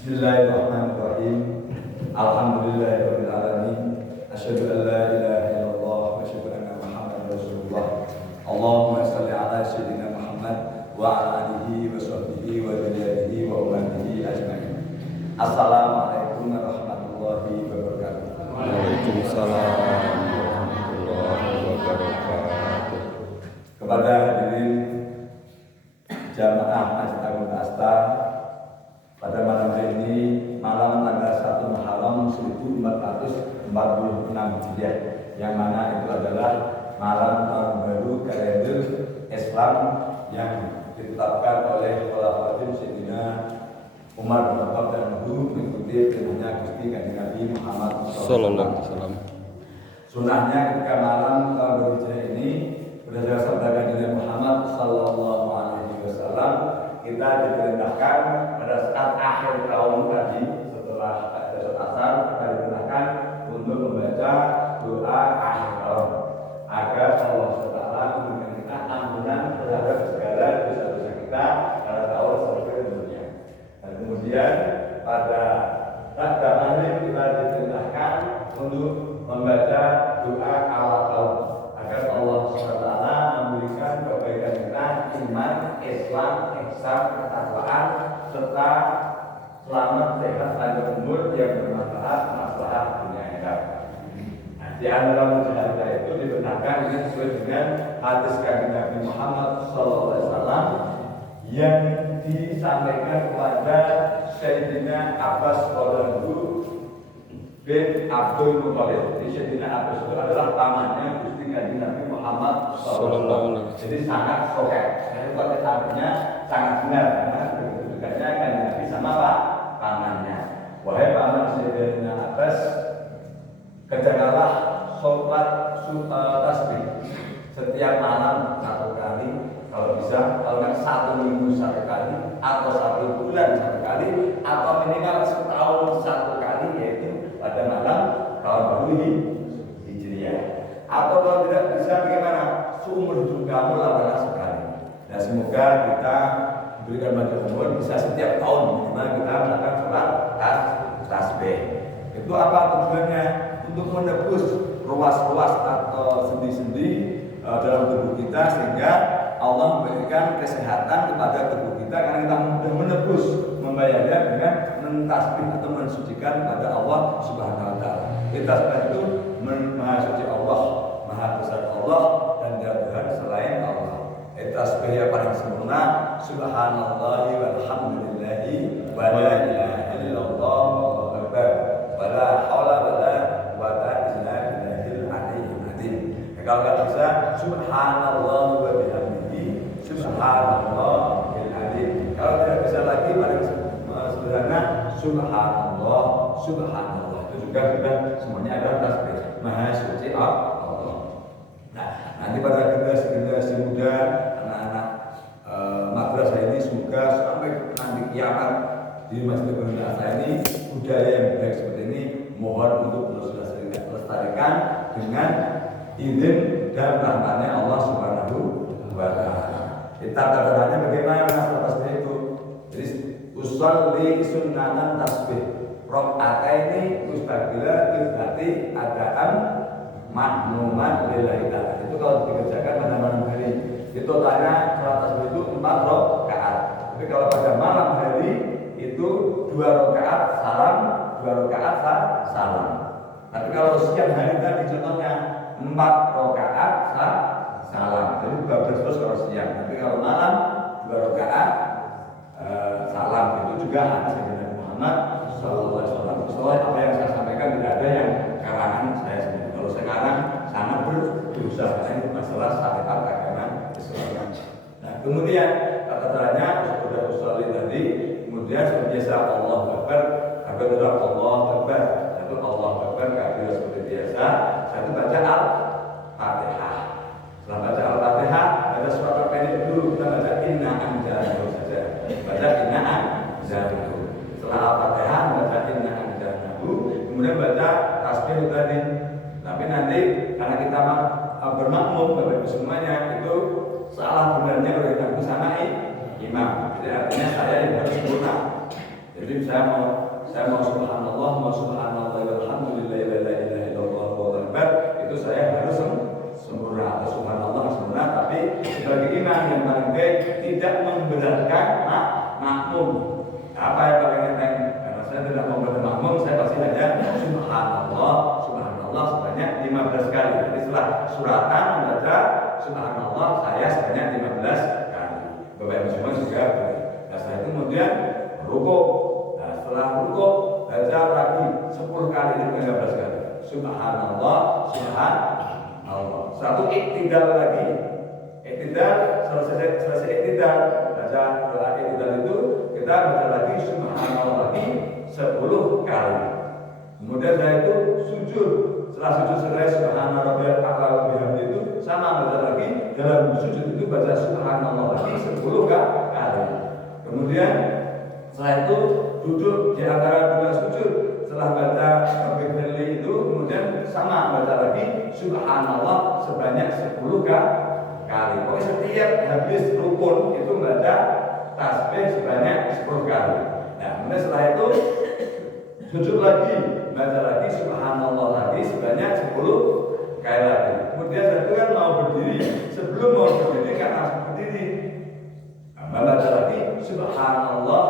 Bismillahirrahmanirrahim. Alhamdulillahirabbil alamin. Asyhadu an la ilaha illallah wa asyhadu anna Muhammadar Rasulullah. Allahumma shalli ala sayyidina Muhammad wa ala alihi wa sahbihi wa dzurriyyatihi wa ummatihi ajmain. Assalamualaikum warahmatullahi wabarakatuh. Waalaikumsalam warahmatullahi wabarakatuh. Kepada hadirin jamaah Masjid Agung Asta, pada malam hari ini, malam tanggal 1 Muharram 1446 Hijriah, yang mana itu adalah malam tahun baru kalender Islam yang ditetapkan oleh Khulafatul Sayyidina Umar bin Khattab dan mengikuti perintahnya Gusti Kanjeng Nabi Muhammad Sallallahu alaihi wasallam. Sunahnya ketika malam tahun baru Hijriah ini berdasarkan sabda Kanjeng Muhammad Sallallahu alaihi wasallam, kita diperintahkan pada saat akhir tahun tadi setelah sholat asar kita diperintahkan untuk membaca doa akhir tahun agar Allah SWT memberikan kita ampunan terhadap segala dosa-dosa kita pada tahun sebelumnya. Dan kemudian pada saat maghrib kita diperintahkan untuk membaca doa awal tahun agar Allah SWT memberikan kebaikan kita, iman, Islam, ihsan, ketakwaan, serta selamat, sehat, panjang umur yang bermanfaat, maslahat dunia akhirat. Nah, di antara mujahadah itu dibenarkan ini sesuai dengan hadis Kanjeng Nabi Muhammad SAW yang disampaikan kepada Sayyidina Abbas bin Abdul Muthalib. Jadi Sayyidina Abbas itu adalah pamannya Gusti Kanjeng Nabi Muhammad SAW. Jadi sangat sokek. Jadi konteks artinya sangat benar karena dekatnya Kanjeng Nabi sama Pak pamannya. Wahai paman Sayyidina Abbas, kerjakanlah sholat tasbih setiap malam 1 kali, kalau bisa, kalau nggak 1 minggu 1 kali, atau 1 bulan 1 kali, atau minimal setahun 1 kali, yaitu pada malam tahun baru Hijriah. Atau kalau tidak bisa, bagaimana? Seumur hidup kamu lakukan sekali. Dan semoga kita diberikan panjang umur, bisa setiap tahun minimal kita melakukan sholat tasbih. Itu apa tujuannya? Untuk menebus ruas-ruas atau sendi-sendi dalam tubuh kita, sehingga Allah memberikan kesehatan kepada tubuh kita karena kita mudah menebus, membayarnya dengan mentasbih atau mensucikan kepada Allah Subhanahu wa taala. Tasbih itu maha suci Allah, maha besar Allah, dan tidak Tuhan selain Allah. Tasbih yang paling sempurna, subhanallahi walhamdulillahi wa la ilaha illallah wallahu akbar wa la haula wa la quwwata illa billahil aliyyil azim. Kalau nggak bisa, subhanallah wa bihamdihi subhanallahil azim. Kalau tidak bisa lagi, paling sederhana subhanallah subhanallah. Itu juga sudah semuanya adalah tasbih maha suci Allah. Nah, nanti pada generasi muda, anak-anak madrasah ini, semoga sampai nanti kiamat di Masjid Agung Asta ini budaya yang baik seperti ini mohon untuk melestarikan dengan izin dan rahmatnya Allah Subhanahu wa taala. Kita tatarannya bagaimana tasbih itu? Jadi usolli sunnatan tasbih rakaataini mustaqila berarti adaan mahmuman lillahi ta'ala. Itu kalau dikerjakan pada malam hari, itu totalnya sholat tasbih itu 4 rakaat. Tapi kalau pada malam hari itu 2 rakaat salam, 2 rakaat salam. Tapi kalau siang hari tadi contohnya 4 rakaat salam. Jadi 12 terus kalau siang. Tapi kalau malam 2 rakaat salam. Itu juga hadis dari Muhammad sallallahu alaihi wasallam. Soalnya apa yang saya sampaikan tidak ada yang karangan saya sendiri. Kalau sekarang sangat berdosa karena ini masalah syariat agama Islam. Nah, kemudian kata-katanya sudah usulin tadi, kemudian biasa Allah Akbar, kabir Allah Akbar, satu Allah Akbar, kabir seperti biasa, satu baca Al-Fatihah. Setelah baca Al-Fatihah, baca surat pendek dulu, kita baca Inna Anzalnahu saja, baca Inna Anzalnahu. Setelah Al-Fatihah, baca Inna Anzalnahu, kemudian baca tasbih tadi. Tapi nanti karena kita bermakmum Bapak Ibu semuanya, itu salah benarnya oleh Nabi sama imam. Jadi artinya saya yang harus sempurna. Jadi saya mau subhanallah, mau subhanallah, walhamdulillah, la ilaha illallah, wallahu akbar, itu saya harus sempurna, atau subhanallah sempurna. Tapi sebagai imam yang paling baik tidak memberatkan makmum. Apa yang paling enteng? Karena saya tidak memberatkan makmum, saya pasti hanya subhanallah, subhanallah sebanyak 15 kali. Jadi setelah suratan membaca subhanallah saya sebanyak 15 kali. Bapak Ibu semua juga boleh. Nah, setelah itu kemudian rukuk. Nah, setelah rukuk baca lagi 10 kali itu 15 kali. Subhanallah, subhanallah. Satu iktidal lagi. Iktidal selesai iktidal baca doa iktidal itu kita baca lagi subhanallah lagi 10 kali. Kemudian saya itu sujud. Setelah sujud selesai subhanallah rabbiyal a'la wa bihamdihi itu sama baca lagi dalam sujud itu baca subhanallah lagi 10 kali. Kemudian setelah itu duduk di antara dua sujud. Setelah baca Rabbil Firli itu kemudian sama baca lagi subhanallah sebanyak 10 kali. Pokoknya setiap habis rukun itu baca tasbih sebanyak 10 kali. Nah, kemudian setelah itu sujud lagi, baca lagi subhanallah lagi sebanyak 10 kali lagi. Kemudian satu kan mau berdiri, sebelum mau berdiri kan langsung berdiri. Baca lagi subhanallah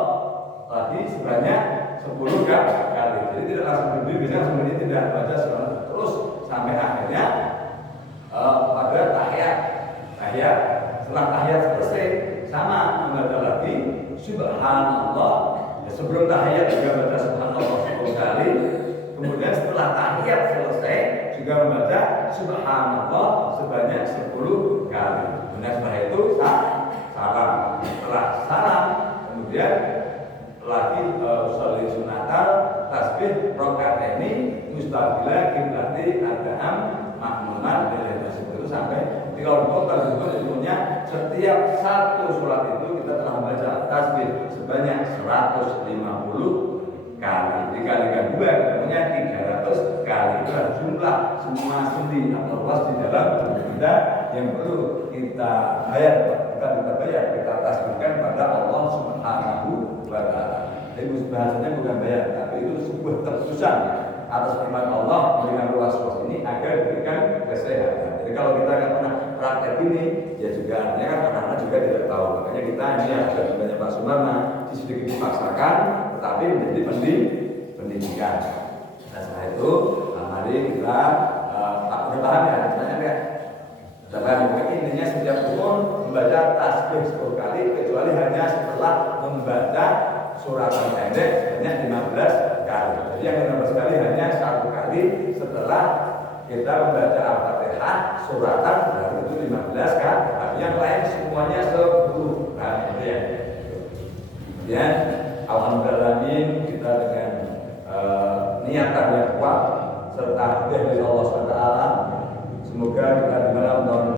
lagi sebanyak 10 kali. Jadi tidak langsung berdiri, bisa langsung berdiri, tidak baca subhanallah terus sampai akhirnya pada tahiyat. Setelah tahiyat selesai sama membaca lagi subhanallah. Sebelum tahiyat juga baca subhanallah 10 kali. Kemudian setelah tahiyat selesai juga membaca subhanallah sebanyak 10 kali. Kemudian setelah itu salam. Setelah salam kemudian lagi usolli sunnatal tasbih rakaat ini mustabila kiblati adham makmuman dari tersebut sampai. Jadi kalau total itu ilmunya setiap satu surat itu kita telah membaca tasbih sebanyak 150 kali. Dikalikan 2 ketemunya 300 kali. Itu adalah jumlah semua sendi atau ruas di dalam tubuh kita yang perlu kita bayar. Kita tasbihkan pada Allah Subhanahu wa Ta'ala. Jadi bahasanya bukan bayar, tapi itu sebuah tebusan atas nikmat Allah dengan ruas-ruas ini agar diberikan kesehatan. Jadi kalau kita nggak pernah praktek ini, ya juga artinya kan anak-anak juga tidak tahu. Makanya kita ini ada banyak Pak Sumarna sedikit dipaksakan, tetapi menjadi pendidikan. Dan setelah itu, mari kita paham ya, misalnya ya. Dalam intinya setiap rukun membaca tasbih 10 kali kecuali hanya setelah membaca suratan pendek sebanyak 15 kali. Jadi yang 15 kali hanya 1 kali setelah kita membaca Al-Fatihah suratan dari itu 15 kali. Tapi yang lain semuanya 10 kali. Kemudian alhamdulillah kita dengan niatan yang kuat serta dari Allah SWT. Semoga kita di dalam